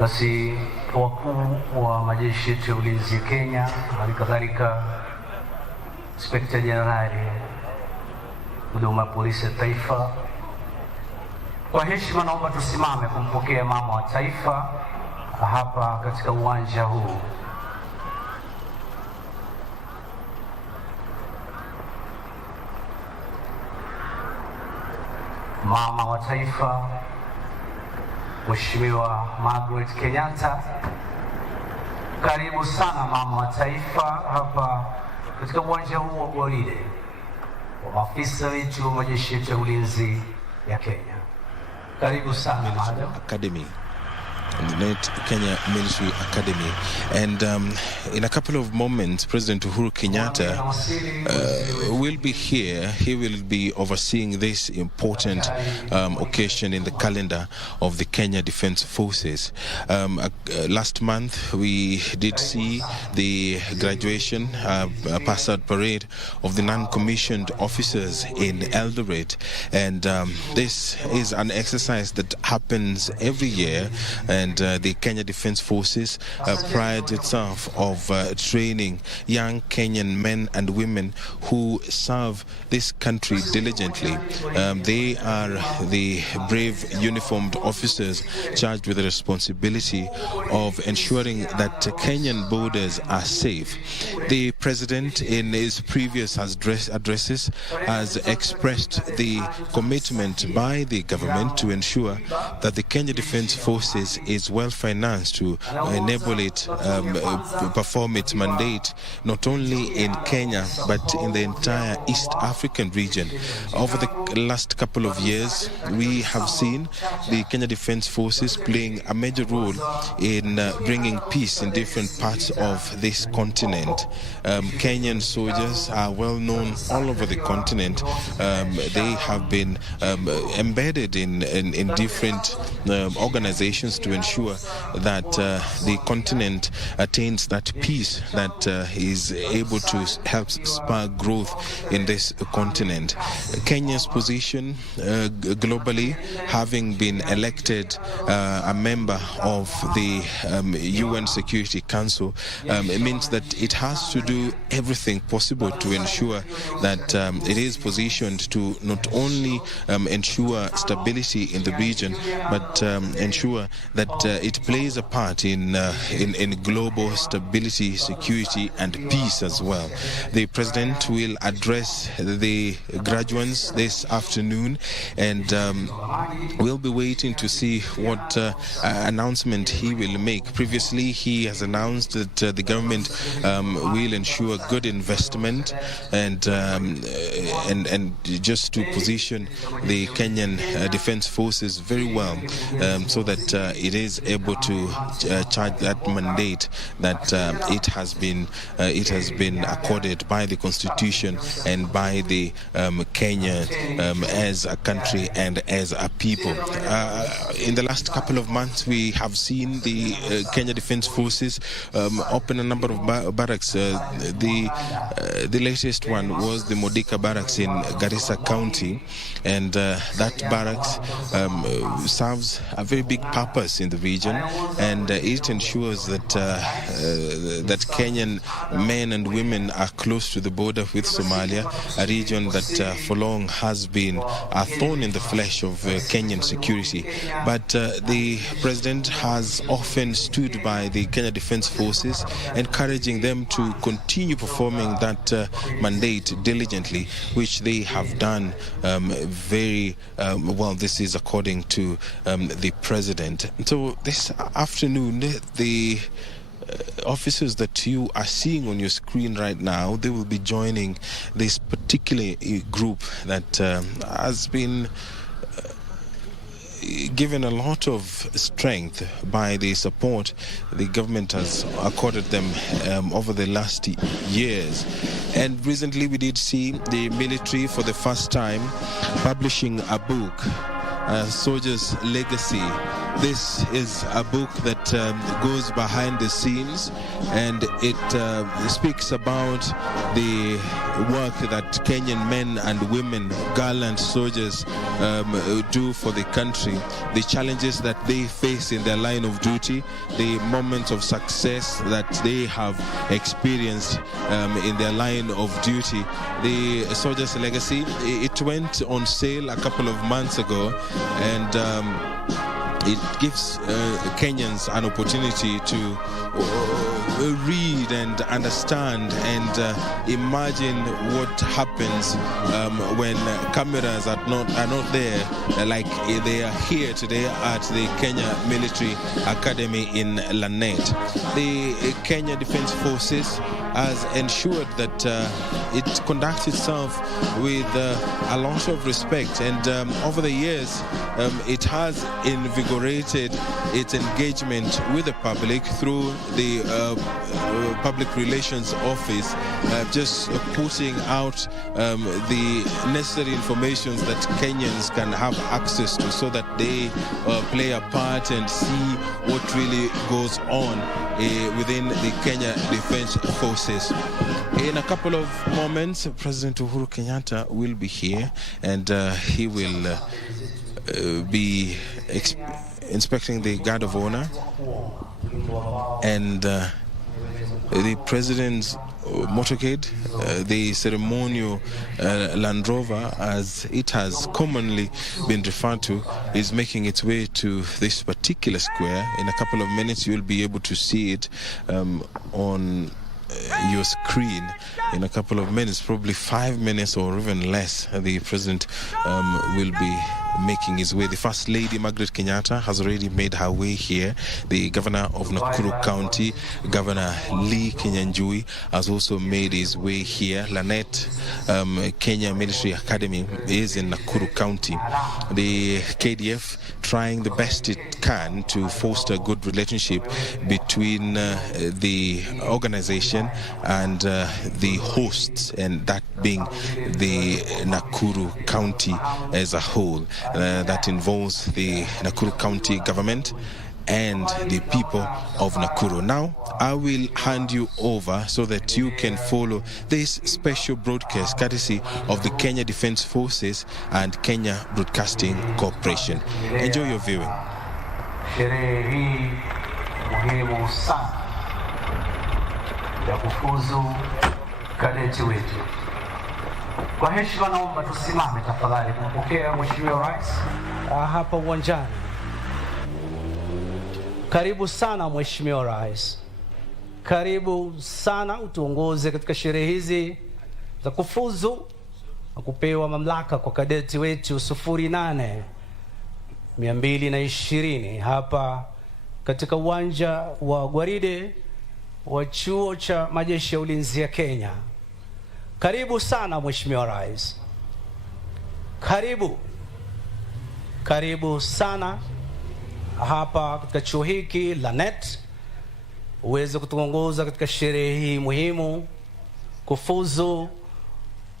Basi wakuu wa majeshi yetu ya ulinzi ya Kenya, halikadhalika Inspekta Jenerali huduma ya polisi ya taifa, kwa heshima naomba tusimame kumpokea mama wa taifa hapa katika uwanja huu. Mama wa taifa Mheshimiwa Margaret Kenyatta, karibu sana mama wa taifa hapa katika uwanja huu wa gwaride wa maafisa wetu wa majeshi yetu ya ulinzi ya Kenya. Karibu sana madam. Academy, Lanet Kenya Military Academy, and in a couple of moments President Uhuru Kenyatta will be here. He will be overseeing this important occasion in the calendar of the Kenya Defence Forces. Last month we did see the graduation pass-out parade of the non-commissioned officers in Eldoret, and this is an exercise that happens every year, and the Kenya Defence Forces prides itself of training young Kenyan men and women who serve this country diligently. They are the brave uniformed officers charged with the responsibility of ensuring that Kenyan borders are safe. The President, in his previous addresses, has expressed the commitment by the government to ensure that the Kenya Defence Forces is well financed to enable it perform its mandate not only in Kenya but in the entire East African region. Over the last couple of years, we have seen the Kenya Defence Forces playing a major role in bringing peace in different parts of this continent. Kenyan soldiers are well known all over the continent. They have been embedded in different organizations to ensure that the continent attains that peace that is able to help spur growth in this continent. Kenya's position globally, having been elected a member of the UN Security Council, it means that it has to do everything possible to ensure that it is positioned to not only ensure stability in the region, but ensure that it plays a part in global stability, security, and peace as well. The President will address the graduates this afternoon, and we'll be waiting to see what announcement he will make. Previously, he has announced that the government will ensure good investment and just to position the Kenyan Defence Forces very well, so that it is able to charge that mandate that it has been accorded by the Constitution and by the Kenya as a country and as a people. In the last couple of months, we have seen the Kenya Defence Forces open a number of barracks. The latest one was the Modika Barracks in Garissa County, and that barracks serves a very big purpose in the region, and it ensures that that Kenyan men and women are close to the border with Somalia, a region that for long has been a thorn in the flesh of Kenyan security. But the President has often stood by the Kenya Defence Forces, encouraging them to continue performing that mandate diligently, which they have done very well. This is according to the President. So this afternoon, the officers that you are seeing on your screen right now, they will be joining this particular group that has been given a lot of strength by the support the government has accorded them over the last years. And recently we did see the military for the first time publishing a book Soldier's Legacy. This is a book that goes behind the scenes, and it speaks about the work that Kenyan men and women, gallant soldiers, do for the country, the challenges that they face in their line of duty, the moments of success that they have experienced in their line of duty. The Soldier's Legacy, it went on sale a couple of months ago, and it gives Kenyans an opportunity to read and understand and imagine what happens when cameras are not there, like they are here today at the Kenya Military Academy in Lanet. The Kenya Defence Forces has ensured that it conducts itself with a lot of respect, and over the years it has invigorated its engagement with the public through the Public Relations Office, just putting out the necessary information that Kenyans can have access to, so that they play a part and see what really goes on within the Kenya Defence Forces. In a couple of moments, President Uhuru Kenyatta will be here, and he will be inspecting the Guard of Honor, and the President's motorcade, the ceremonial Land Rover, as it has commonly been referred to, is making its way to this particular square. In a couple of minutes, you'll be able to see it on your screen. In a couple of minutes, probably 5 minutes or even less, the President will be making his way. The First Lady, Margaret Kenyatta, has already made her way here. The Governor of Nakuru County, Governor Lee Kinyanjui, has also made his way here. Lanet, Kenya Military Academy, is in Nakuru County. The KDF trying the best it can to foster a good relationship between the organization and the hosts, and that being the Nakuru County as a whole. That involves the Nakuru County government and the people of Nakuru. Now, I will hand you over so that you can follow this special broadcast courtesy of the Kenya Defence Forces and Kenya Broadcasting Corporation. Enjoy your viewing. Sherehe hii muhimu sana ya kufuzu kadeti wetu. Kwa heshima naomba tusimame tafadhali kumpokea Mheshimiwa Rais hapa uwanjani. Karibu sana Mheshimiwa Rais. Karibu sana utuongoze katika sherehe hizi za kufuzu na kupewa mamlaka kwa kadeti wetu 08-220 hapa katika uwanja wa gwaride wa Chuo cha Majeshi ya Ulinzi ya Kenya. Karibu sana Mheshimiwa Rais. Karibu sana hapa katika chuo hiki Lanet, uweze kutuongoza katika sherehe hii muhimu kufuzu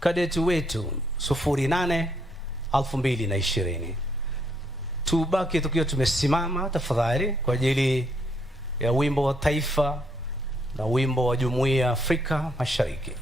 kadeti wetu 08-2020. Tubaki tukiwa tumesimama tafadhali kwa ajili ya wimbo wa taifa na wimbo wa Jumuiya ya Afrika Mashariki.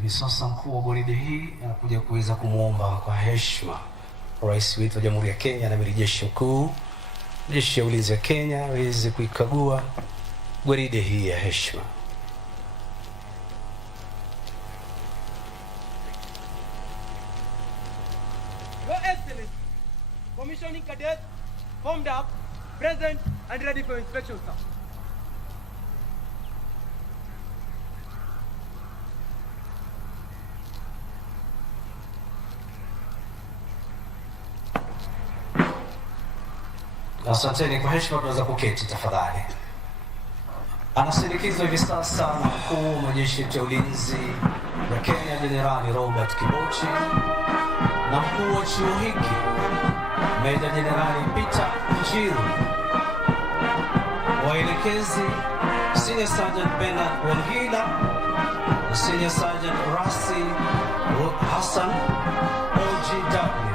Hivi sasa mkuu wa gwaride hii anakuja kuweza kumwomba kwa heshima Rais wetu wa Jamhuri ya Kenya na Amiri Jeshi Mkuu, Jeshi ya Ulinzi ya Kenya, aweze kuikagua gwaride hii ya heshima. Your Excellency, commissioning cadets formed up, present and ready for inspection, sir. Asanteni, kwa heshima tunaweza kuketi tafadhali. Anasindikizwa hivi sasa na mkuu wa majeshi ya ulinzi ya Kenya Jenerali Robert Kibochi na mkuu wa chuo hiki Meja Jenerali Peter Njiru, waelekezi Senior Sergeant Bernard Wangila na Senior Sergeant Rasi Hassan OGW.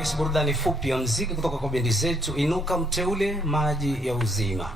Presides, burudani fupi ya muziki kutoka kwa bendi zetu Inuka Mteule, Maji ya Uzima.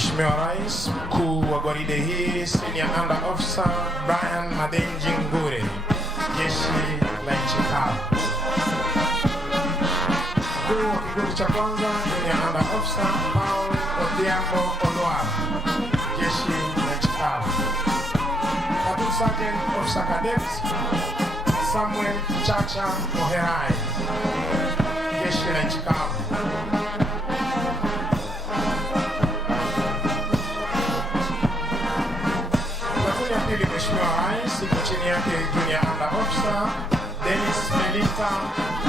Mheshimiwa Rais, mkuu wa gwaride hii Senior Under Officer Brian Madenji Ngure, jeshi la nchi kavu. Mkuu wa kikosi cha kwanza Senior Under Officer Paul Odhiambo Olwara, jeshi la nchi kavu. Platoon Sergeant Officer Cadets Samuel Chacha Moherai, jeshi la nchi kavu. Pili Mheshimiwa Rais, iko chini yake Junior Under Officer Dennis Melita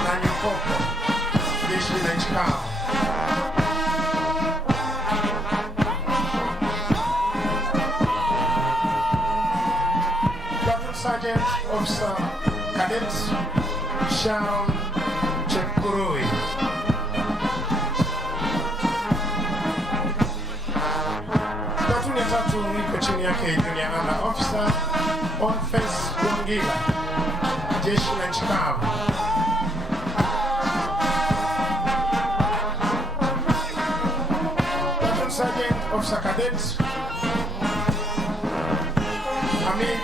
na Nyokoko, jeshi la nchi kavu. Platoon Sergeant Officer Cadets Sharon Chepkurui. Platoon ya tatu iko chini yake Junior Under Officer Onfes Wangila, jeshi la nchi kavu. Platoon Sergeant Officer Cadets Hamid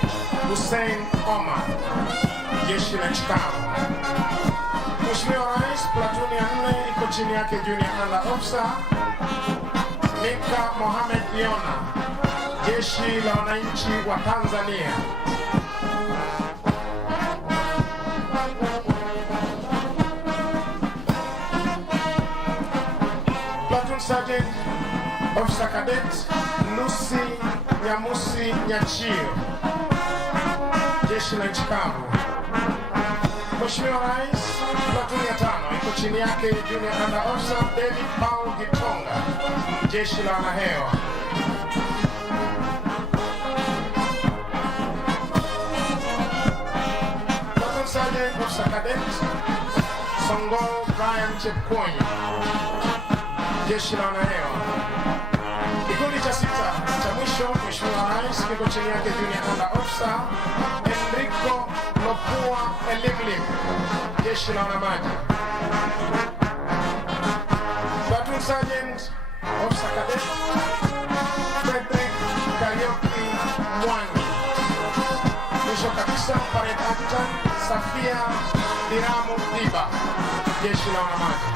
Hussein Omar, jeshi la nchi kavu. Mheshimiwa Rais, platoon ya 4 iko chini yake Junior Under Officer Mika Mohamed Yona, jeshi la wananchi wa Tanzania. Platoon Sergeant Officer Cadet Lucy Nyamusi Nyachio, jeshi la nchi kavu. Mheshimiwa Rais, platoon ya 5 iko chini yake Junior Under Officer David Paul Gitonga, jeshi la wanahewa. Platoon Sergeant Officer Cadet Songol Brian Chepkwonyi, jeshi la wanahewa. Kikundi cha 6 cha mwisho Mheshimiwa Rais, kiko chini yake Junior Under Officer Enrico Lopua Elimlim, jeshi la wanamaji. Platoon Sergeant Officer Cadet Frederick Karioki Mwangi. Mwisho kabisa Parade Adjutant Safia Diramu Diba, jeshi la wanamaji.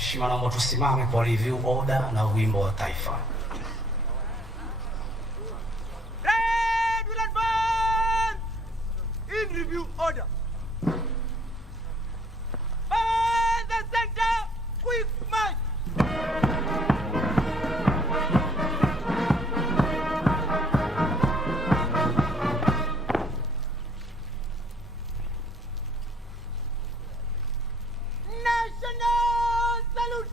heshima, naomba tusimame kwa review order na wimbo wa taifa. Red will advance in review order. And the center, quick march. National salute.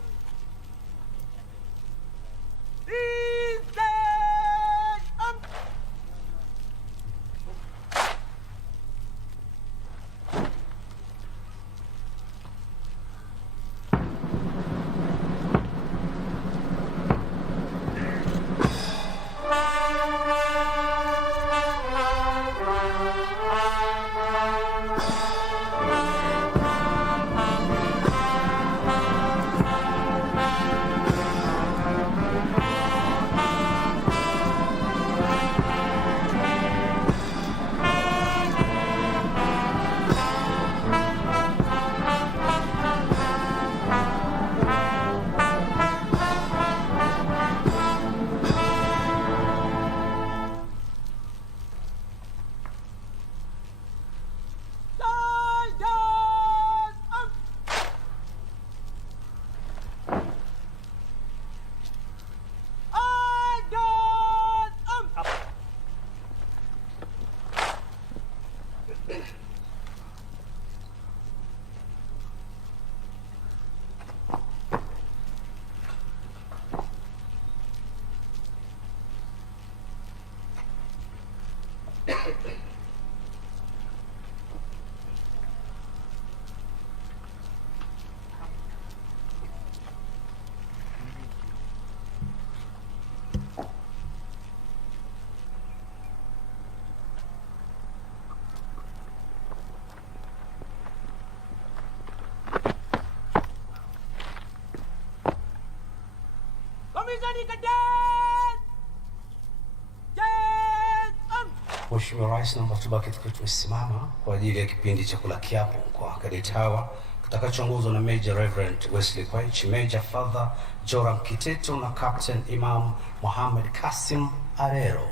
Mheshimiwa Rais, naomba tubaki tukiwa tumesimama kwa ajili ya kipindi cha kula kiapo kwa kadeti hawa kitakachoongozwa na Major Reverend Wesley Kwaich, Major Father Joram Kiteto na Captain Imam Mohamed Kasim Arero.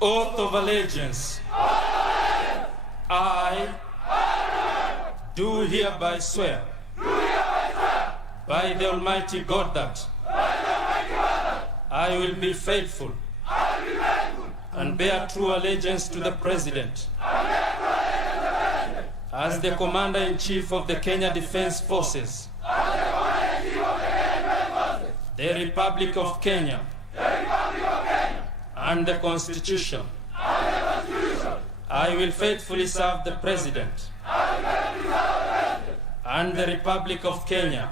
Oath of allegiance. I do hereby swear by the Almighty God that I will be faithful and bear true allegiance to the President as the Commander-in-Chief of the Kenya Defence Forces, the Republic of Kenya, and the Constitution. I will faithfully serve the President and the Republic of Kenya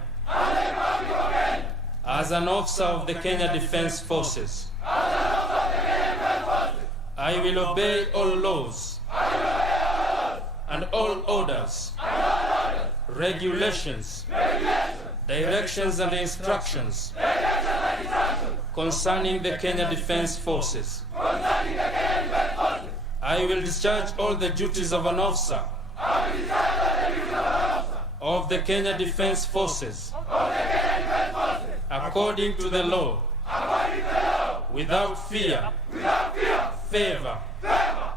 as an officer of the Kenya Defence Forces. I will obey all laws and all orders, regulations, directions and instructions concerning the Kenya Defence Forces. I will discharge all the duties of an officer of the Kenya Defence Forces according to the law, without fear, favor,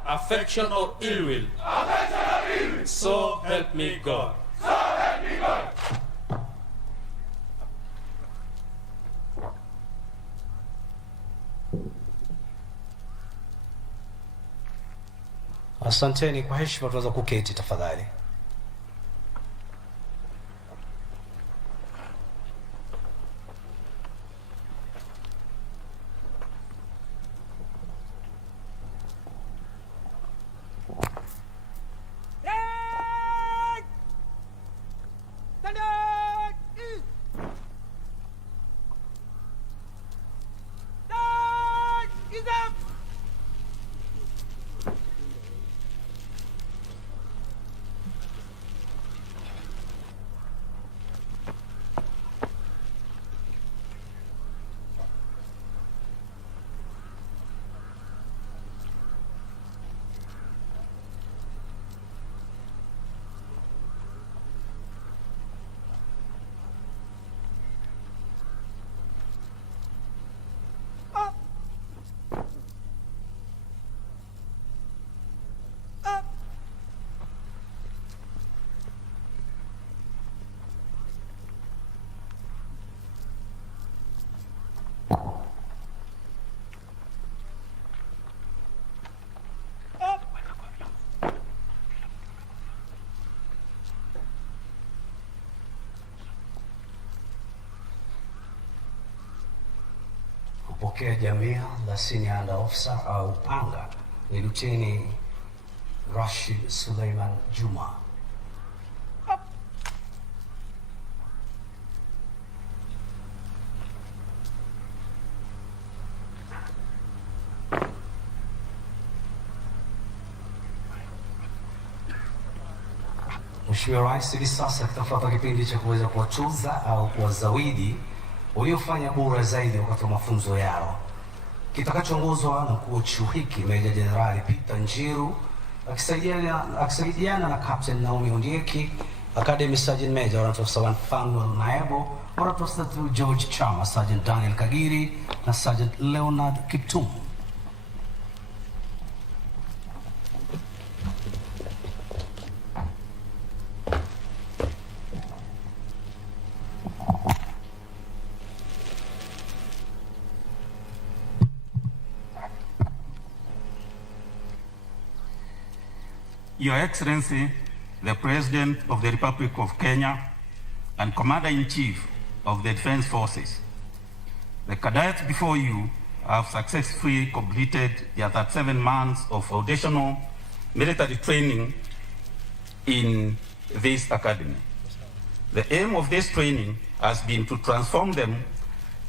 affection or ill will. So help me God. Asanteni, kwa heshima tunaweza kuketi tafadhali. kupokea jamia la senior under officer au panga ni Luteni Rashid Suleiman Juma. Mheshimiwa Rais hivi sasa kitafuata kipindi cha kuweza kuwatuza au kuwazawidi waliofanya bora zaidi wakati wa mafunzo yao, kitakachoongozwa na mkuu wa chuo hiki Meja Jenerali Peter Njiru akisaidiana na Captain Naomi Ondieki, Academy Sergeant Major Warrant Officer Fanuel Naebo, Warrant Officer George Chama, Sergeant Daniel Kagiri na Sergeant Leonard Kiptum. Your Excellency, the President of the Republic of Kenya and Commander-in-Chief of the Defense Forces, the cadets before you have successfully completed their 37 months of foundational military training in this academy. The aim of this training has been to transform them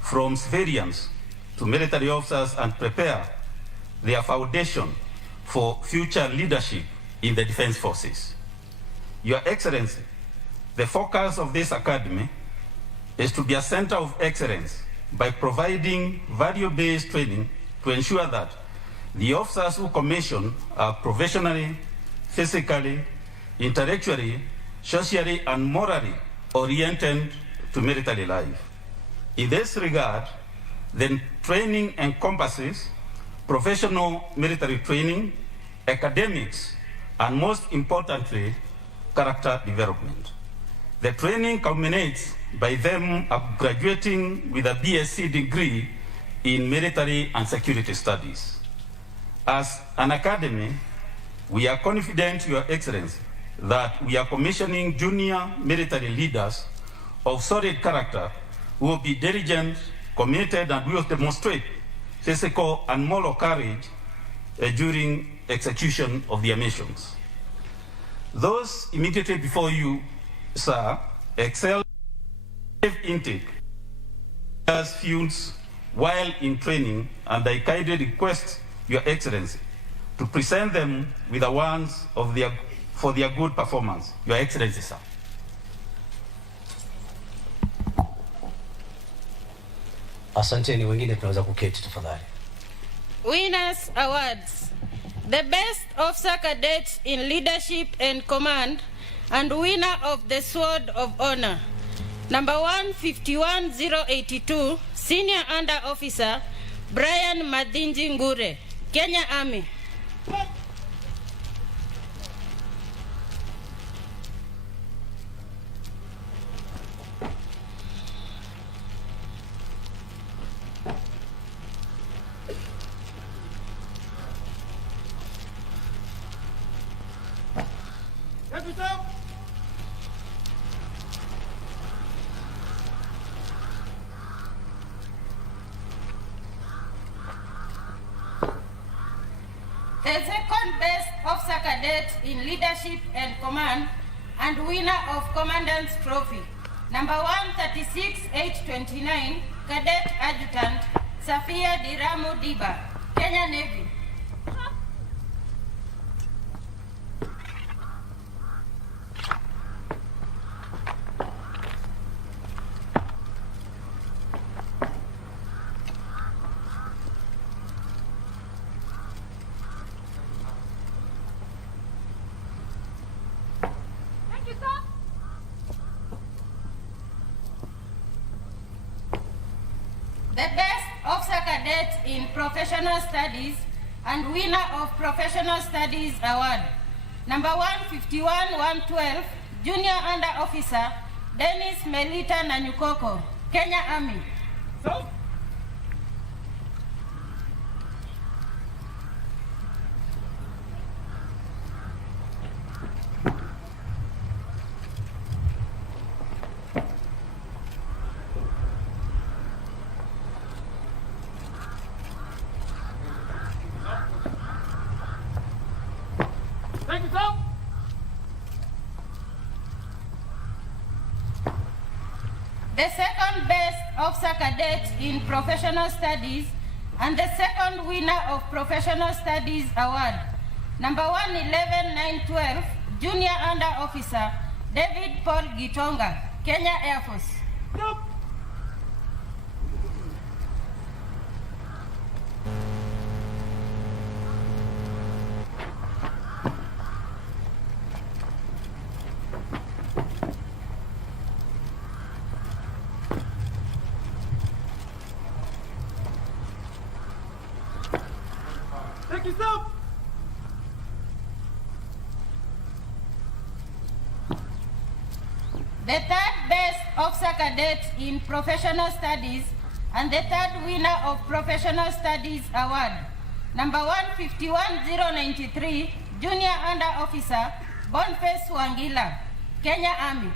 from civilians to military officers and prepare their foundation for future leadership in the Defense Forces. Your Excellency, the focus of this academy is to be a center of excellence by providing value-based training to ensure that the officers who commission are professionally, physically, intellectually, socially, and morally oriented to military life. In this regard, the training encompasses professional military training, academics, and most importantly, character development. The training culminates by them graduating with a BSc degree in military and security studies. As an academy, we are confident, Your Excellency, that we are commissioning junior military leaders of solid character who will be diligent, committed, and will demonstrate physical and moral courage during execution of their missions. Those immediately before you, sir, excel intake as fuels while in training, and I kindly request Your Excellency to present them with awards for their good performance. Your Excellency, sir. Asanteni, wengine tunaweza kuketi tafadhali. Winners Awards. The Best Officer Cadet in Leadership and Command and winner of the Sword of Honor. Number 151082, Senior Under Officer Brian Madinji Ngure, Kenya Army. The second best officer cadet in leadership and command and winner of Commandant's Trophy. Number 136829, Cadet Adjutant Safia Diramu Diba, Kenya Navy. The best officer cadet in professional studies and winner of Professional Studies Award. Number 151112, Junior Under Officer Dennis Melita Nanyukoko, Kenya Army. the second best officer cadet in professional studies, and the second winner of professional studies award. Number 111-912, junior under officer, David Paul Gitonga, Kenya Air Force. Take it up. The third best officer cadet in professional studies and the third winner of professional studies award. Number 151-093, junior under officer, Boniface Wangila, Kenya Army.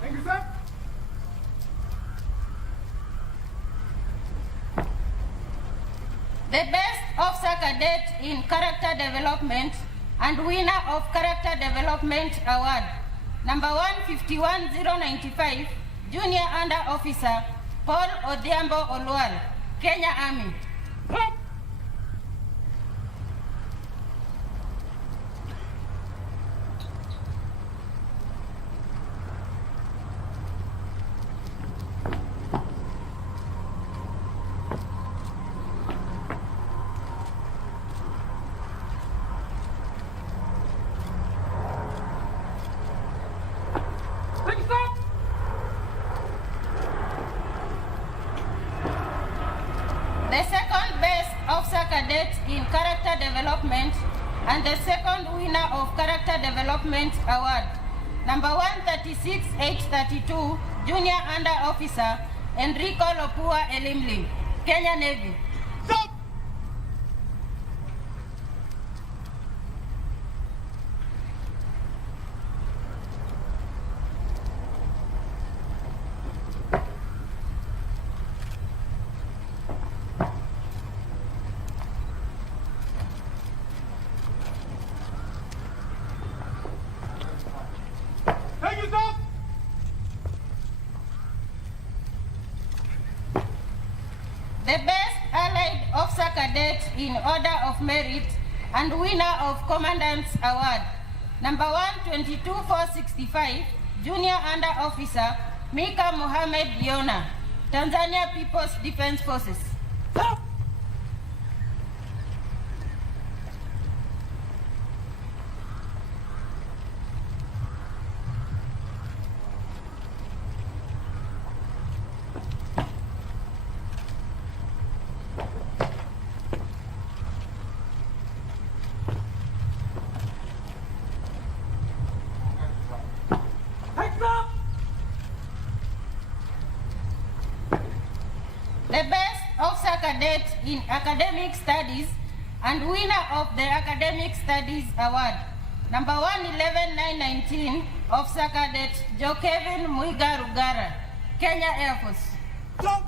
Thank you, sir. The best officer cadet in character development and winner of character development award. Number 151-095, junior under officer, Paul Odhiambo Olual, Kenya Army. Take it up. The second best officer cadet in character development and the second winner of character development award. Number 136-832, junior under officer, Enrico Lopua Elimli, Kenya Navy. Stop. Take it up. The best allied officer cadet in order of merit and winner of commandant's award. Number 122-465, junior under officer, Mika Mohamed Yona, Tanzania People's Defense Forces. Take it up. The best officer cadet in academic studies and winner of the academic studies award. Number 111-919, officer cadet Joe Kevin Muiga Rugara, Kenya Air Force. Stop.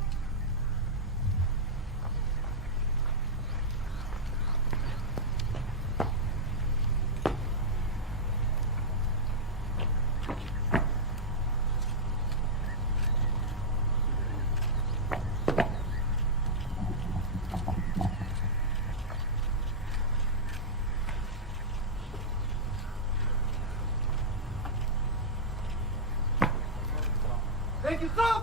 Thank you, sir.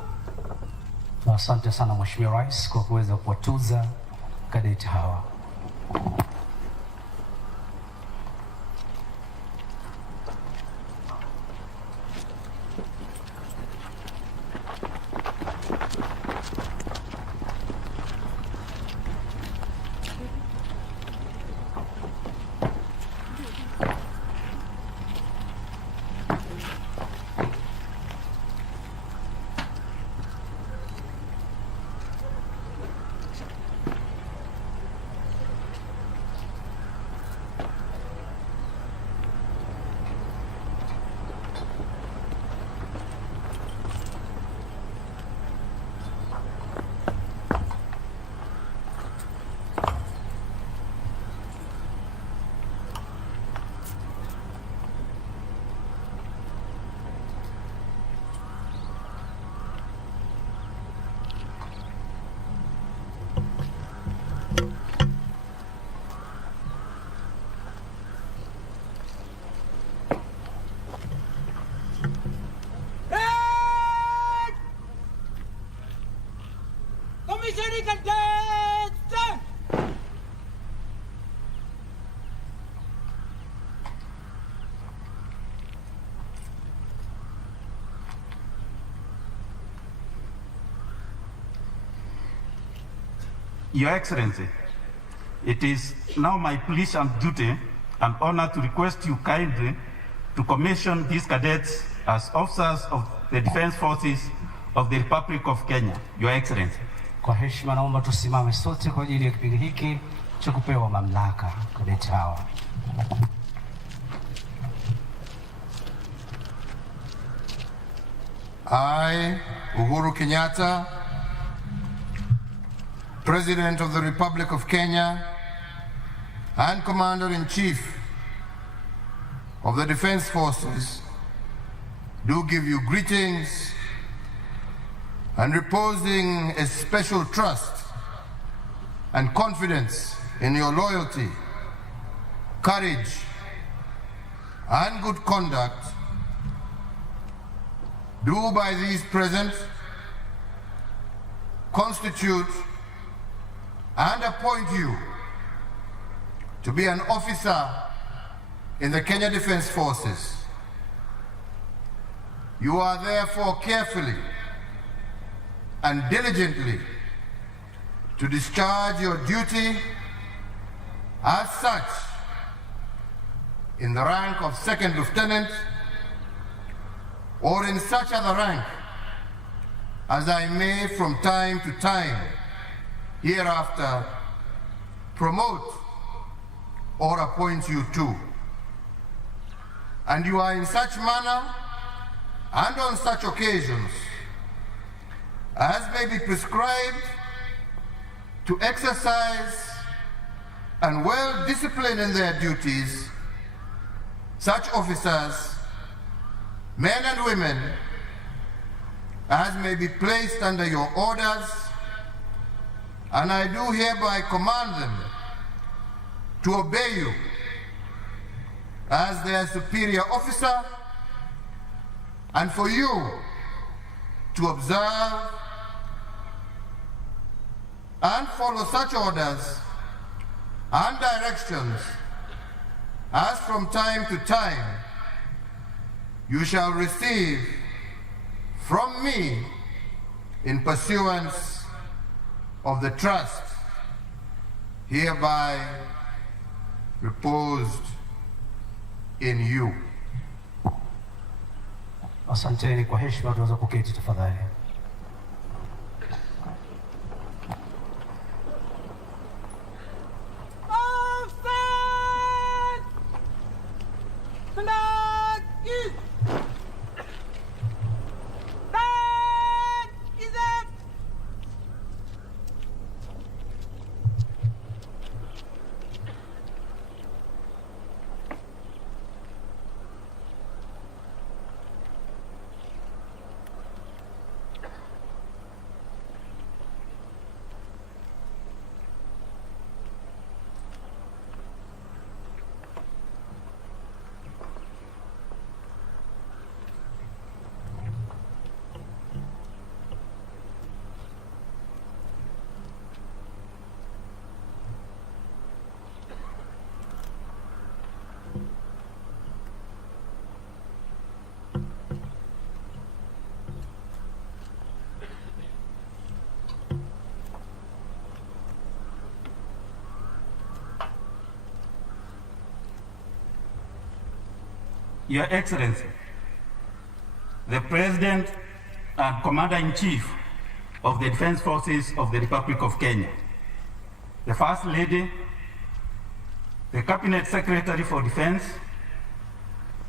Asante sana Mheshimiwa Rais kwa kuweza kuwatuza kadeti hawa. Your Excellency, it is now my pleasure and duty and honor to request you kindly to commission these cadets as officers of the Defense Forces of the Republic of Kenya, Your Excellency. Kwa heshima naomba tusimame sote kwa ajili ya kipindi hiki cha kupewa mamlaka kadeti hawa. I, Uhuru Kenyatta, President of the Republic of Kenya and Commander-in-Chief of the Defense Forces, do give you greetings and reposing a special trust and confidence in your loyalty, courage, and good conduct, do by these present constitute and appoint you to be an officer in the Kenya Defense Forces. You are therefore carefully and diligently to discharge your duty as such in the rank of second lieutenant or in such other rank as I may from time to time hereafter promote or appoint you to. And you are in such manner and on such occasions as may be prescribed to exercise and well disciplined in their duties, such officers, men and women, as may be placed under your orders, and I do hereby command them to obey you as their superior officer, and for you to observe and follow such orders and directions as from time to time you shall receive from me in pursuance of the trust hereby reposed in you. Asanteni, kwa heshima tunaweza kuketi tafadhali. Your Excellency, the President and Commander-in-Chief of the Defense Forces of the Republic of Kenya, the First Lady, the Cabinet Secretary for Defense,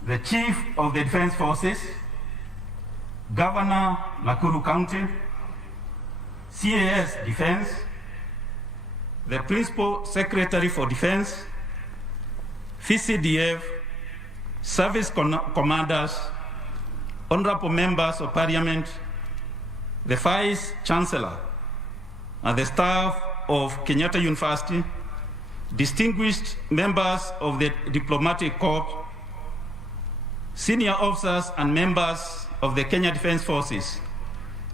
the Chief of the Defense Forces, Governor Nakuru County, CAS Defense, the Principal Secretary for Defense, FCDF, Service Commanders, Honorable Members of Parliament, the Vice Chancellor, and the staff of Kenyatta University, distinguished members of the Diplomatic Corps, senior officers and members of the Kenya Defense Forces,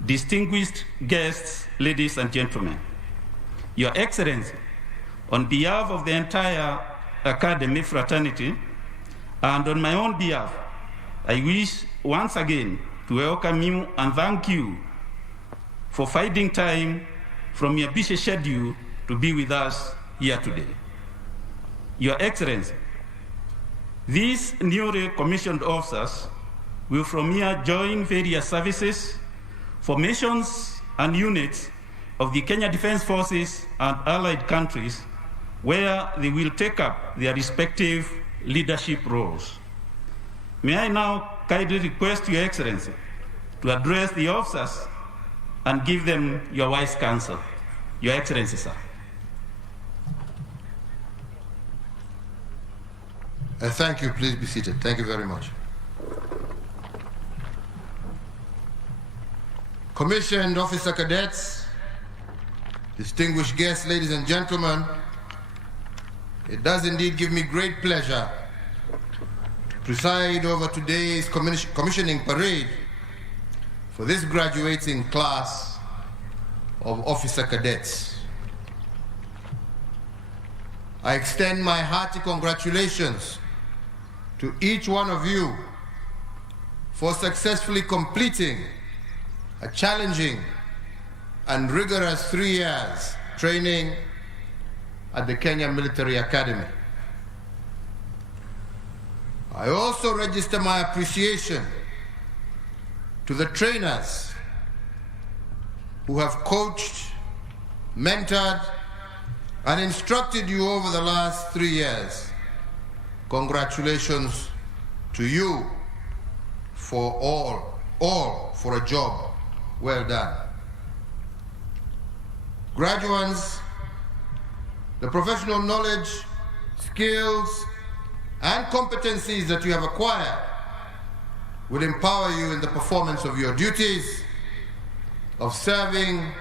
distinguished guests, ladies and gentlemen. Your Excellency, on behalf of the entire Academy fraternity, and on my own behalf, I wish once again to welcome you and thank you for finding time from your busy schedule to be with us here today. Your Excellency, these newly commissioned officers will from here join various services, formations, and units of the Kenya Defense Forces and allied countries, where they will take up their respective leadership roles. May I now kindly request Your Excellency to address the officers and give them your wise counsel. Your Excellency, sir. Thank you. Please be seated. Thank you very much. Commissioned officer cadets, distinguished guests, ladies and gentlemen, it does indeed give me great pleasure to preside over today's commissioning parade for this graduating class of officer cadets. I extend my hearty congratulations to each one of you for successfully completing a challenging and rigorous 3 years training at the Kenya Military Academy. I also register my appreciation to the trainers who have coached, mentored, and instructed you over the last 3 years. Congratulations to you for all for a job well done. Graduates, the professional knowledge, skills, and competencies that you have acquired will empower you in the performance of your duties of serving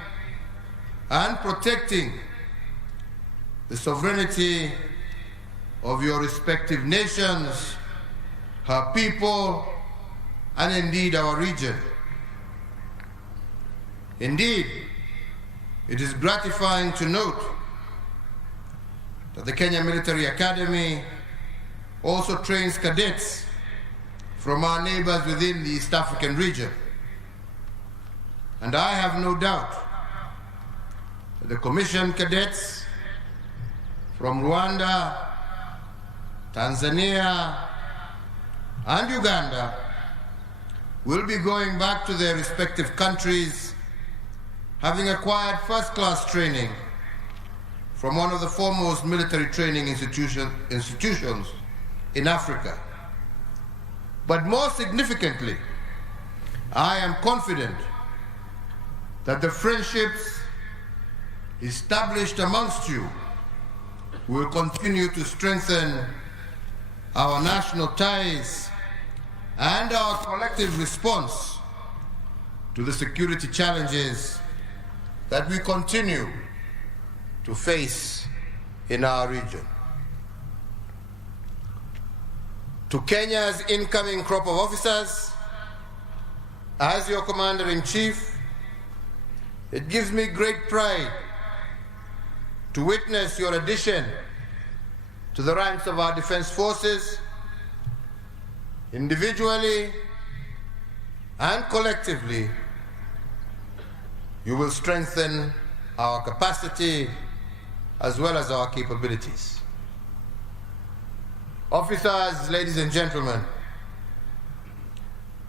and protecting the sovereignty of your respective nations, her people, and indeed our region. Indeed, it is gratifying to note that the Kenya Military Academy also trains cadets from our neighbors within the East African region. And I have no doubt that the commissioned cadets from Rwanda, Tanzania, and Uganda will be going back to their respective countries, having acquired first-class training from one of the foremost military training institutions in Africa. But more significantly, I am confident that the friendships established amongst you will continue to strengthen our national ties and our collective response to the security challenges that we continue to face in our region. To Kenya's incoming crop of officers, as your Commander-in-Chief, it gives me great pride to witness your addition to the ranks of our defense forces. Individually and collectively, you will strengthen our capacity as well as our capabilities. Officers, ladies and gentlemen,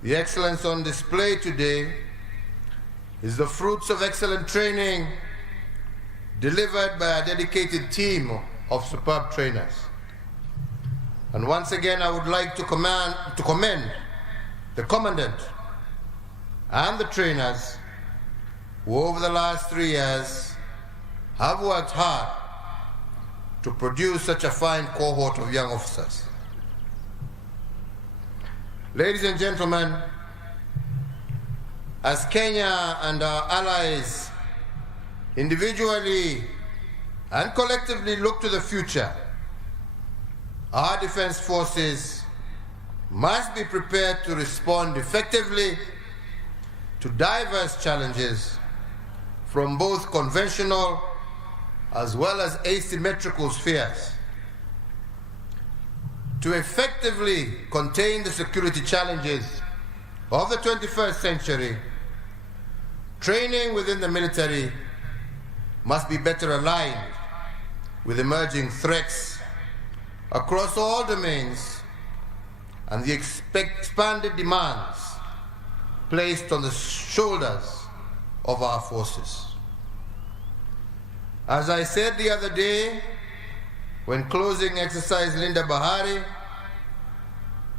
the excellence on display today is the fruits of excellent training delivered by a dedicated team of superb trainers. And once again, I would like to commend the Commandant and the trainers who over the last 3 years have worked hard to produce such a fine cohort of young officers. Ladies and gentlemen, as Kenya and our allies individually and collectively look to the future, our defense forces must be prepared to respond effectively to diverse challenges from both conventional as well as asymmetrical spheres. To effectively contain the security challenges of the 21st century, training within the military must be better aligned with emerging threats across all domains and the expanded demands placed on the shoulders of our forces. As I said the other day when closing exercise Linda Bahari,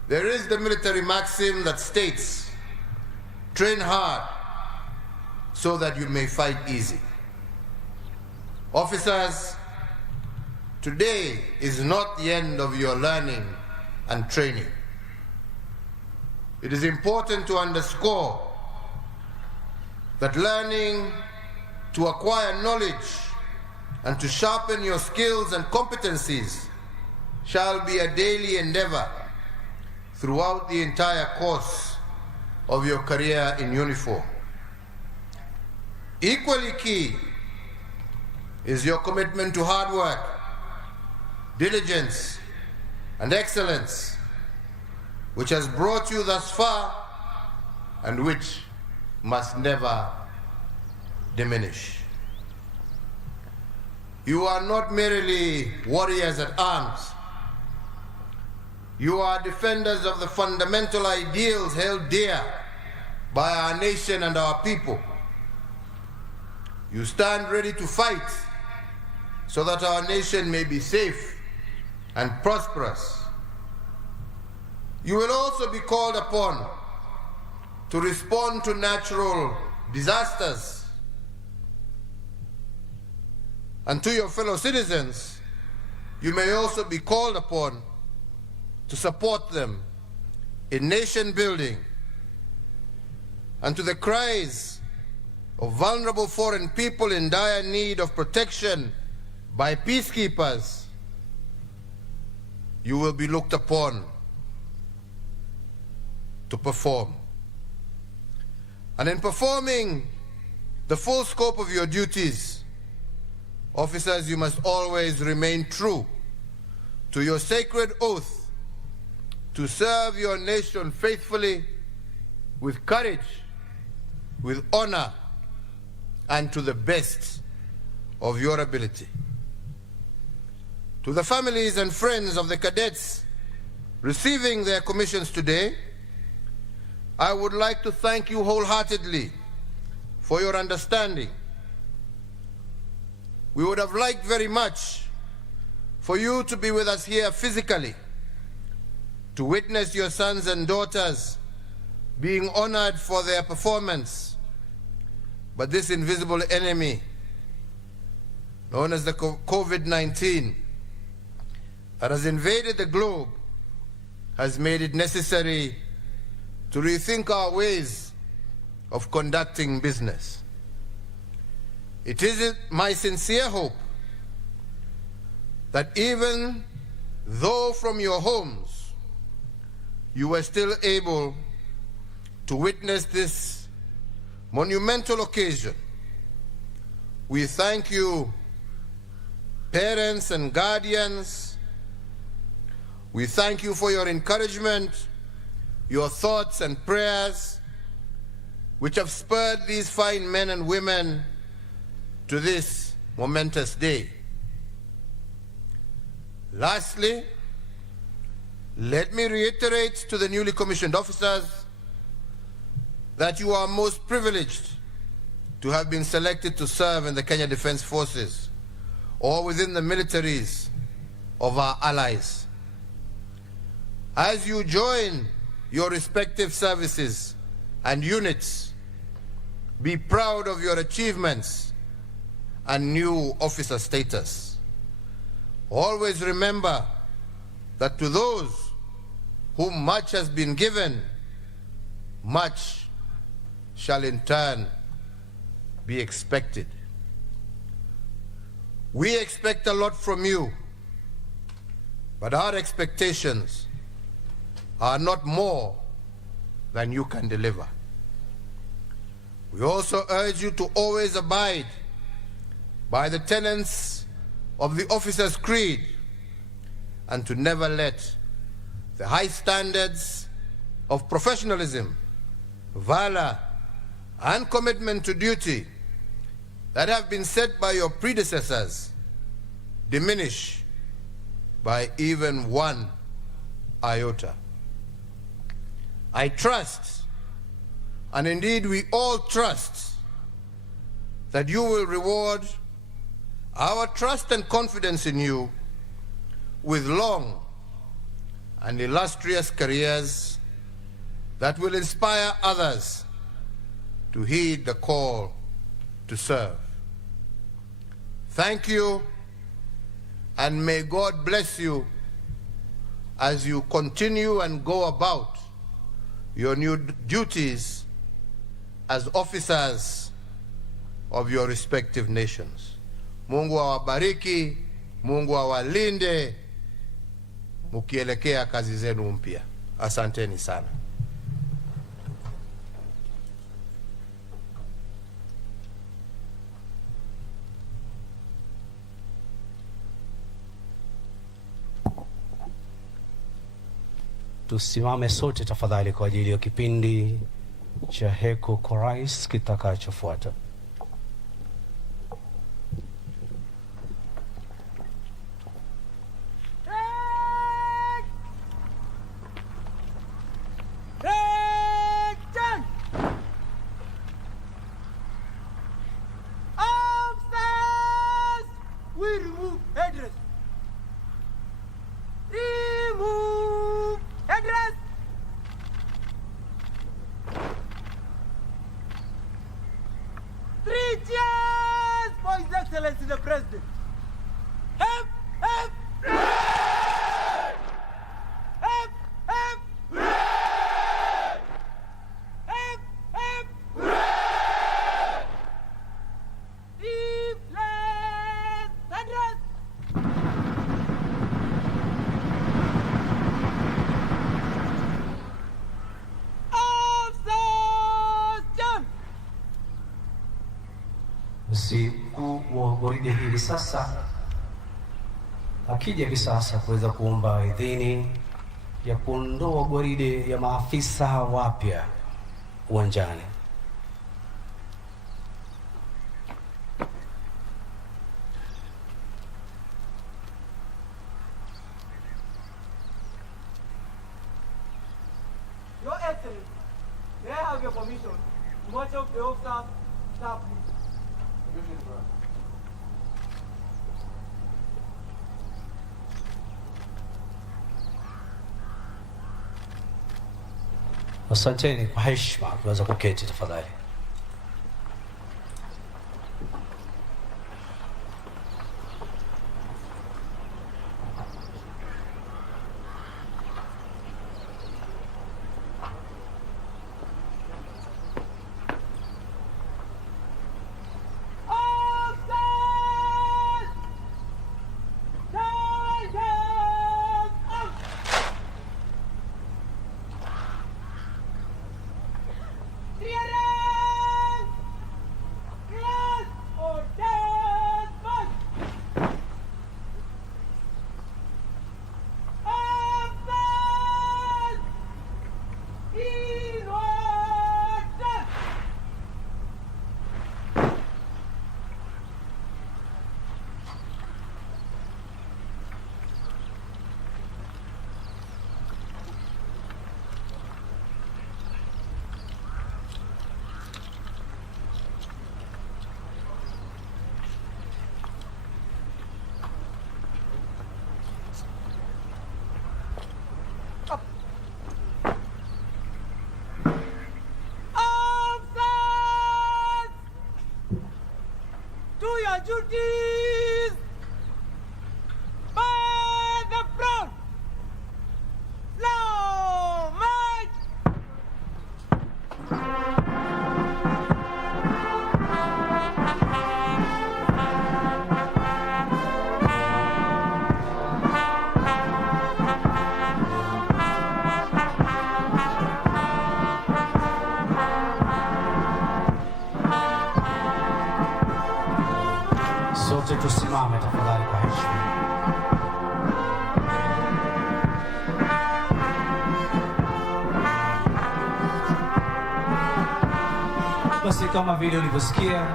there is the military maxim that states, train hard so that you may fight easy. Officers, today is not the end of your learning and training. It is important to underscore that learning to acquire knowledge and to sharpen your skills and competencies shall be a daily endeavor throughout the entire course of your career in uniform. Equally key is your commitment to hard work, diligence, and excellence, which has brought you thus far and which must never diminish. You are not merely warriors at arms. You are defenders of the fundamental ideals held dear by our nation and our people. You stand ready to fight so that our nation may be safe and prosperous. You will also be called upon to respond to natural disasters. And to your fellow citizens, you may also be called upon to support them in nation building. And to the cries of vulnerable foreign people in dire need of protection by peacekeepers, you will be looked upon to perform. And in performing the full scope of your duties, officers, you must always remain true to your sacred oath to serve your nation faithfully, with courage, with honor, and to the best of your ability. To the families and friends of the cadets receiving their commissions today, I would like to thank you wholeheartedly for your understanding. We would have liked very much for you to be with us here physically, to witness your sons and daughters being honored for their performance. But this invisible enemy, known as the COVID-19, that has invaded the globe, has made it necessary to rethink our ways of conducting business. It is my sincere hope that even though from your homes you were still able to witness this monumental occasion, we thank you, parents and guardians. We thank you for your encouragement, your thoughts and prayers, which have spurred these fine men and women to this momentous day. Lastly, let me reiterate to the newly commissioned officers that you are most privileged to have been selected to serve in the Kenya Defense Forces or within the militaries of our allies. As you join your respective services and units, be proud of your achievements and new officer status. Always remember that to those whom much has been given, much shall in turn be expected. We expect a lot from you, but our expectations are not more than you can deliver. We also urge you to always abide by the tenets of the officer's creed and to never let the high standards of professionalism, valor, and commitment to duty that have been set by your predecessors diminish by even 1 iota. I trust, and indeed we all trust, that you will reward our trust and confidence in you with long and illustrious careers that will inspire others to heed the call to serve. Thank you, and may God bless you as you continue and go about your new duties as officers of your respective nations. Mungu awabariki, Mungu awalinde mukielekea kazi zenu mpya. Asanteni sana. Tusimame sote tafadhali kwa ajili ya kipindi cha Heko Chorus kitakachofuata. Excellency the President. Hep, hep. Hep, hep. Hep, hep. Deflate address. Officers jump. Mkuu wa gwaride hili sasa akija hivi sasa kuweza kuomba idhini ya kuondoa gwaride ya maafisa wapya uwanjani. Your Excellency, may I have your permission to march off the officers, staff, please. Asanteni kwa heshima, tunaweza kuketi tafadhali. Duties by the front. Slow march. Sote tusimame tafadhali kwa heshima. Basi kama vile ulivyosikia,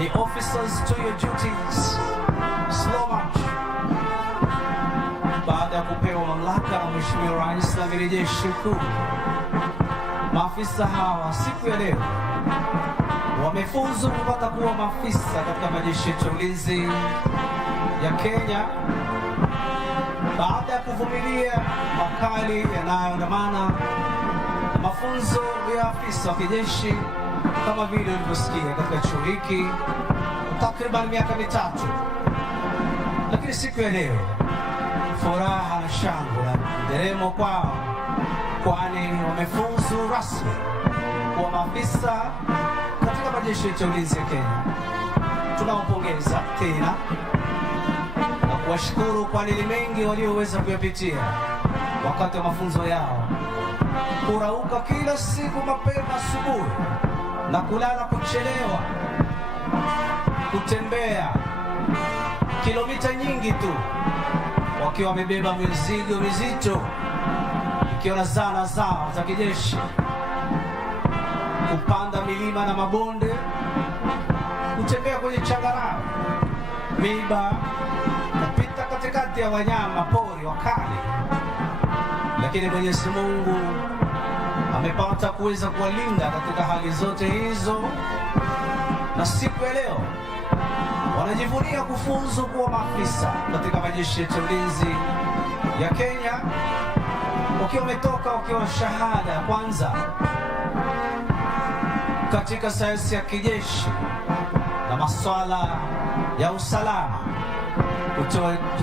The officers to your duties. Slow march. Baada ya kupewa mamlaka na Mheshimiwa Rais na Amiri Jeshi Mkuu, maafisa hawa siku ya leo wamefuzu kupata kuwa maafisa katika majeshi yetu ya ulinzi ya Kenya baada ya kuvumilia makali yanayoandamana na mafunzo ya afisa wa kijeshi kama vile ulivyosikia katika chuo hiki takriban miaka mitatu. Lakini siku ya leo furaha na shangwe na nderemo kwao, kwani wamefuzu rasmi kuwa maafisa katika majeshi yetu ya ulinzi ya Kenya. Tunawapongeza tena na kuwashukuru kwa nini mengi walioweza kuyapitia wakati wa mafunzo yao, kurauka kila siku mapema asubuhi na kulala kuchelewa, kutembea kilomita nyingi tu wakiwa wamebeba mizigo mizito, ikiwa na zana zao za kijeshi, kupanda milima na mabonde, kutembea kwenye changarawe, miiba, kupita katikati ya wanyama pori wakali. Lakini Mwenyezi Mungu amepata kuweza kuwalinda katika hali zote hizo, na siku ya leo wanajivunia kufuzu kuwa maafisa katika majeshi yetu ya ulinzi ya Kenya, wakiwa wametoka wakiwa shahada ya kwanza katika sayansi ya kijeshi na masuala ya usalama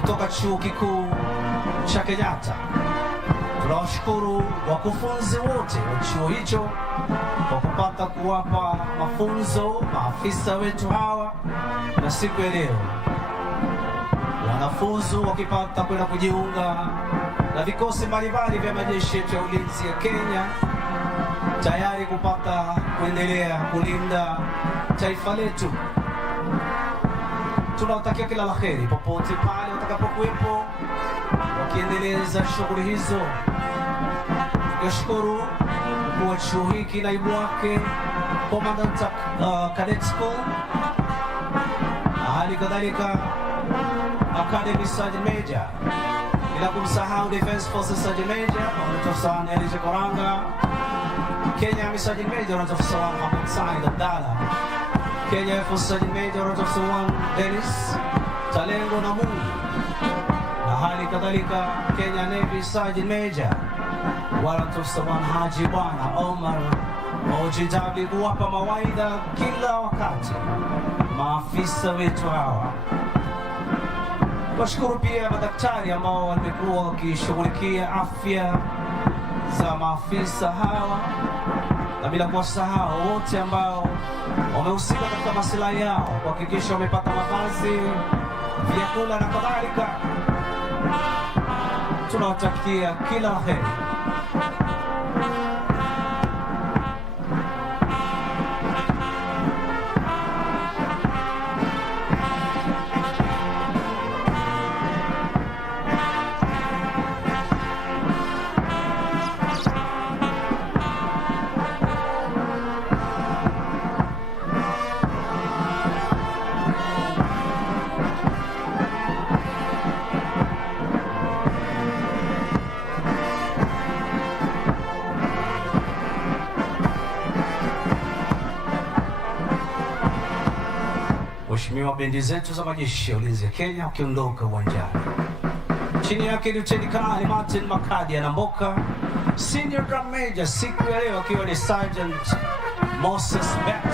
kutoka chuo kikuu cha Kenyatta. Tunawashukuru wakufunzi wote wa chuo hicho kwa kupata kuwapa mafunzo maafisa wetu hawa, na siku ya leo wanafunzi wakipata kwenda kujiunga na vikosi mbalimbali vya majeshi yetu ya ulinzi ya Kenya, tayari kupata kuendelea kulinda taifa letu. Tunawatakia kila la heri popote pale watakapokuwepo wakiendeleza shughuli hizo. Tunashukuru mkuu wa chuo hiki, naibu wake, Commandant Cadets School, hali kadhalika Academy Sergeant Major, bila kumsahau Defense Forces Sergeant Major Wanatofsan Elise Koranga, Kenya Army Sergeant Major Wanatofsan Hamad Said Abdalla, Kenya Air Force Sergeant Major Wanatofsan Dennis Talengo na Mungu, na hali kadhalika Kenya Navy Sergeant Major Wanatofsan Haji Bwana Omar OGW, kuwapa mawaidha kila wakati maafisa wetu hawa. Washukuru pia madaktari ambao wamekuwa wakishughulikia afya za maafisa hawa, na bila kuwasahau wote ambao wamehusika katika maslahi yao kuhakikisha wamepata mavazi, vyakula na kadhalika. Tunawatakia kila la heri. Mheshimiwa, bendi zetu za majeshi ya ulinzi ya Kenya wakiondoka uwanjani. Chini yake Lieutenant Colonel Martin Makadi anamboka, Senior Drum Major siku ya leo akiwa ni Sergeant Moses Bet.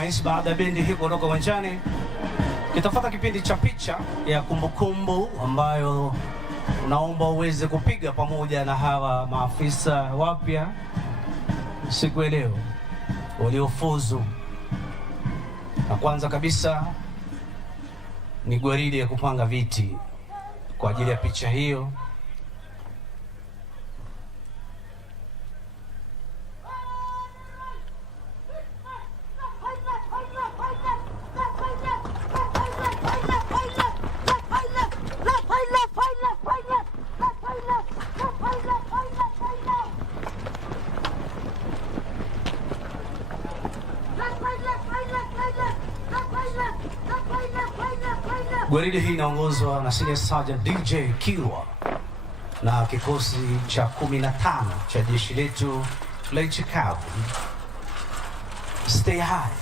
Rais. Baada ya bendi hii kuondoka uwanjani, kitafuata kipindi cha picha ya kumbukumbu ambayo naomba uweze kupiga pamoja na hawa maafisa wapya siku ya leo waliofuzu. Na kwanza kabisa ni gwaride ya kupanga viti kwa ajili ya picha hiyo. Gwaride hii inaongozwa na Senior Sergeant DJ Kirwa na kikosi cha 15 cha jeshi letu la nchi kavu. Stay high,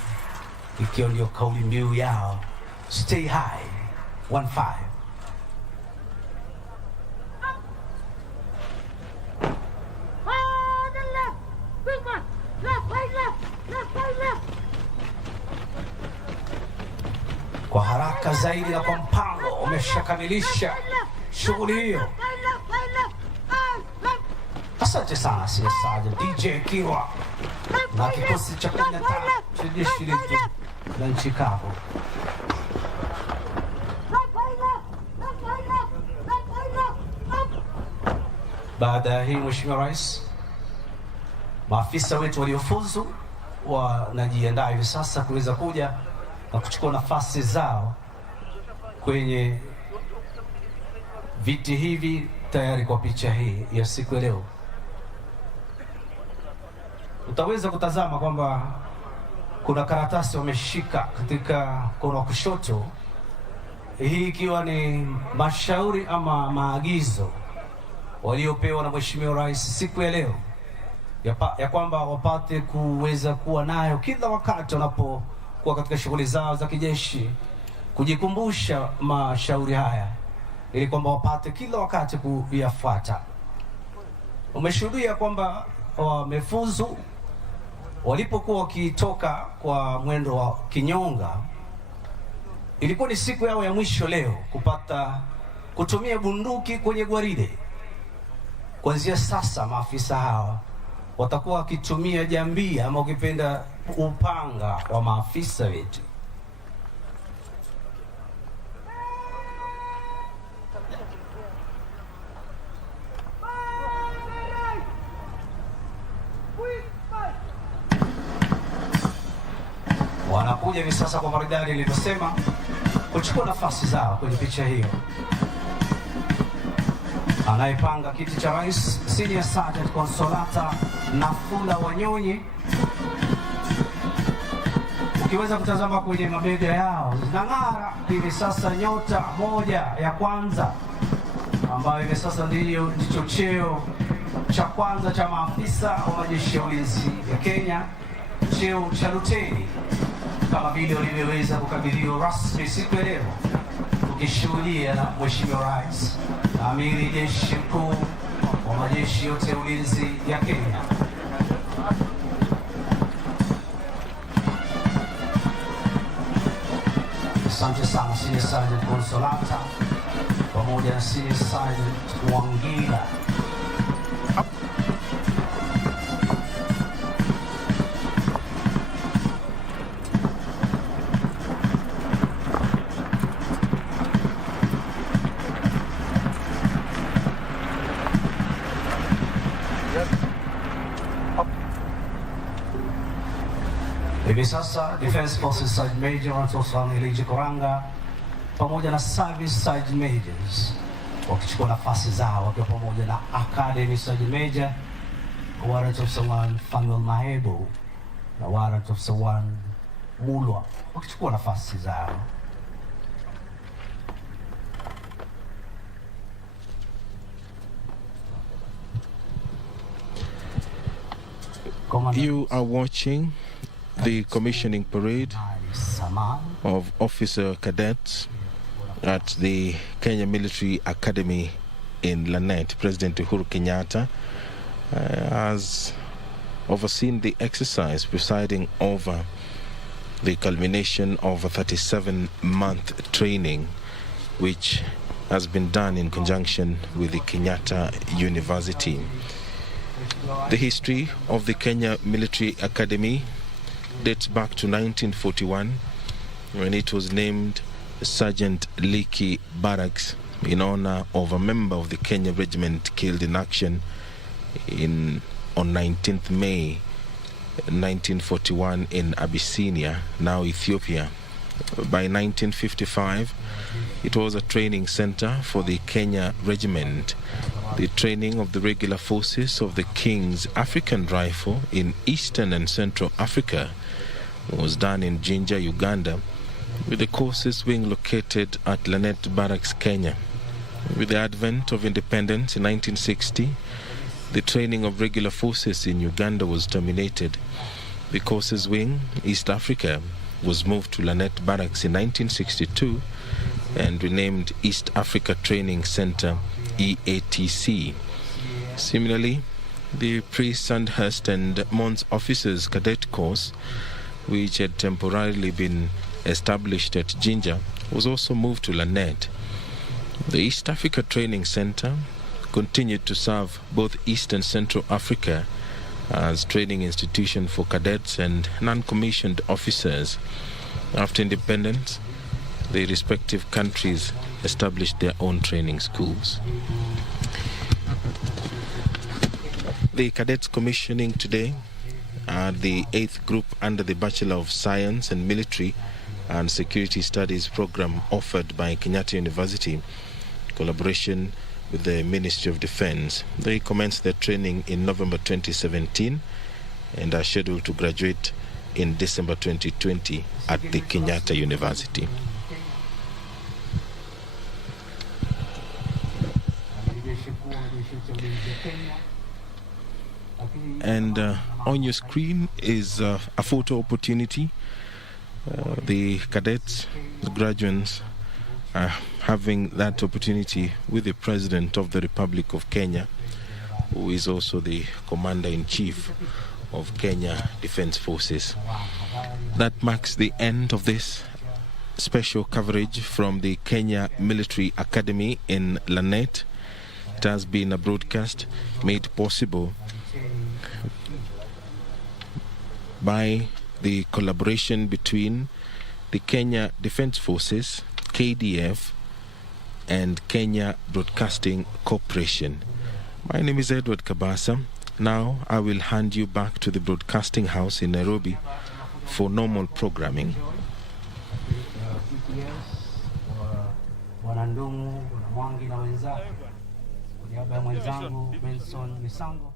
ikiwa ndio kauli mbiu yao. Stay high 15. Kwa haraka zaidi na kwa mpango umeshakamilisha shughuli hiyo. Asante sana Senior Sergeant DJ Kirwa na kikosi cha 15 cha jeshi letu la nchi kavu. Baada ya hii, Mheshimiwa Rais, maafisa wetu waliofuzu wanajiandaa hivi sasa kuweza kuja na kuchukua nafasi zao kwenye viti hivi tayari kwa picha hii ya siku ya leo. Utaweza kutazama kwamba kuna karatasi wameshika katika mkono wa kushoto, hii ikiwa ni mashauri ama maagizo waliopewa na Mheshimiwa Rais siku ya leo ya kwamba wapate kuweza kuwa nayo kila wakati wanapokuwa katika shughuli zao za kijeshi, kujikumbusha mashauri haya ili kwamba wapate kila wakati kuyafuata. Umeshuhudia kwamba wamefuzu walipokuwa wakitoka kwa mwendo wa kinyonga. Ilikuwa ni siku yao ya mwisho leo kupata kutumia bunduki kwenye gwaride. Kuanzia sasa maafisa hawa watakuwa wakitumia jambia ama ukipenda upanga wa maafisa wetu. Wanakuja hivi sasa kwa maridadi nilivyosema kuchukua nafasi zao kwenye picha hiyo. Anayepanga kiti cha rais Senior Sergeant Consolata Nafula Wanyonyi. Ukiweza kutazama kwenye mabega yao zinang'ara hivi sasa nyota moja ya kwanza ambayo hivi sasa ndicho cheo cha kwanza cha maafisa wa majeshi ya ulinzi ya Kenya, cheo cha luteni, kama vile walivyoweza kukabidhiwa rasmi siku ya leo, ukishuhudia na Mheshimiwa Rais na Amiri Jeshi Mkuu wa majeshi yote ya ulinzi ya Kenya. Asante sana Senior Sergeant Consolata pamoja na Senior Sergeant Wangila. Hivi sasa Defense Forces Sergeant Major Antosan Eliji Koranga pamoja na Service Sergeant Majors wakichukua nafasi zao wakiwa pamoja na Academy Sergeant Major Warrant Officer 1 Fanuel Mahebo na Warrant Officer 1 Mulwa wakichukua nafasi zao. You are watching the commissioning parade of officer cadets at the Kenya Military Academy in Lanet. President Uhuru Kenyatta has overseen the exercise, presiding over the culmination of a 37-month training which has been done in conjunction with the Kenyatta University. The history of the Kenya Military Academy dates back to 1941 when it was named Sergeant Leakey Barracks in honor of a member of the Kenya Regiment killed in action on 19th May 1941 in Abyssinia, now Ethiopia. By 1955, it was a training center for the Kenya Regiment. The training of the regular forces of the King's African Rifle in Eastern and Central Africa was done in Jinja, Uganda, with the courses wing located at Lanet Barracks, Kenya. With the advent of independence in 1960, the training of regular forces in Uganda was terminated. The courses wing, East Africa, was moved to Lanet Barracks in 1962 and renamed East Africa Training Center, EATC. Similarly, the pre-Sandhurst and Mons Officers Cadet Course, which had temporarily been established at Jinja, was also moved to Lanet. The East Africa Training Center continued to serve both East and Central Africa as training institution for cadets and non-commissioned officers. After independence, the respective countries established their own training schools. The cadets commissioning today are the 8th group under the Bachelor of Science and Military and Security Studies program offered by Kenyatta University in collaboration with the Ministry of Defense. They commenced their training in November 2017 and are scheduled to graduate in December 2020 at the Kenyatta University. And on your screen is a photo opportunity. The cadets, the graduates, are having that opportunity with the President of the Republic of Kenya, who is also the Commander-in-Chief of Kenya Defense Forces. That marks the end of this special coverage from the Kenya Military Academy in Lanet. It has been a broadcast made possible by the collaboration between the Kenya Defense Forces, KDF, and Kenya Broadcasting Corporation. My name is Edward Kabasa. Now I will hand you back to the broadcasting house in Nairobi for normal programming. Misango